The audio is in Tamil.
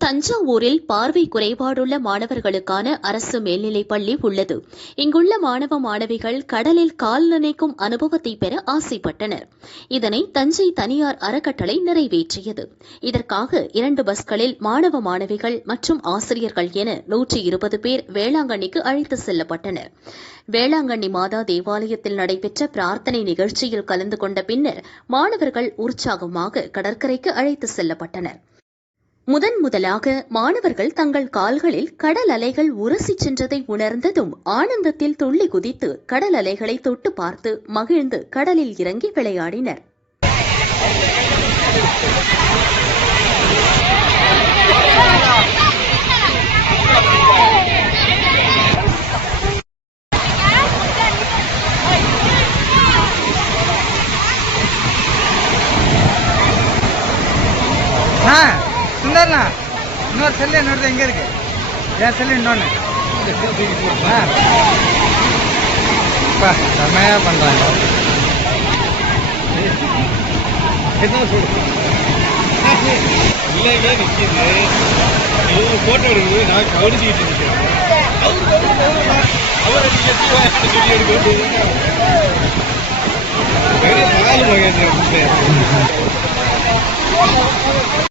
தஞ்சாவூரில் பார்வை குறைபாடுள்ள மாணவர்களுக்கான அரசு மேல்நிலைப் பள்ளி உள்ளது. இங்குள்ள மாணவ மாணவிகள் கடலில் கால் நினைக்கும் அனுபவத்தை பெற ஆசைப்பட்டனர். இதனை தஞ்சை தனியார் அறக்கட்டளை நிறைவேற்றியது. இதற்காக இரண்டு பஸ்களில் மாணவ மாணவிகள் மற்றும் ஆசிரியர்கள் என நூற்றி இருபது பேர் வேளாங்கண்ணிக்கு அழைத்து செல்லப்பட்டனர். வேளாங்கண்ணி மாதா தேவாலயத்தில் நடைபெற்ற பிரார்த்தனை நிகழ்ச்சியில் கலந்து கொண்ட பின்னர் மாணவர்கள் உற்சாகமாக கடற்கரைக்கு அழைத்து செல்லப்பட்டனா் முதன் முதலாக மாணவர்கள் தங்கள் கால்களில் கடல் அலைகள் உரசி சென்றதை உணர்ந்ததும் ஆனந்தத்தில் துள்ளி குதித்து கடல் அலைகளை தொட்டு பார்த்து மகிழ்ந்து கடலில் இறங்கி விளையாடினர். ஆ. சுந்தர்ண்ணா இன்னொரு செல்லு என்னோடது எங்கே இருக்கு என் செல்லு இன்னொன்று ஆ செம்மையாக பண்ணுறாங்க என்ன சொல்றது போட்டோ எடுக்குது நான் கவனிச்சுக்கிட்டு அவரை சொல்லி நாலு மகேந்திரன்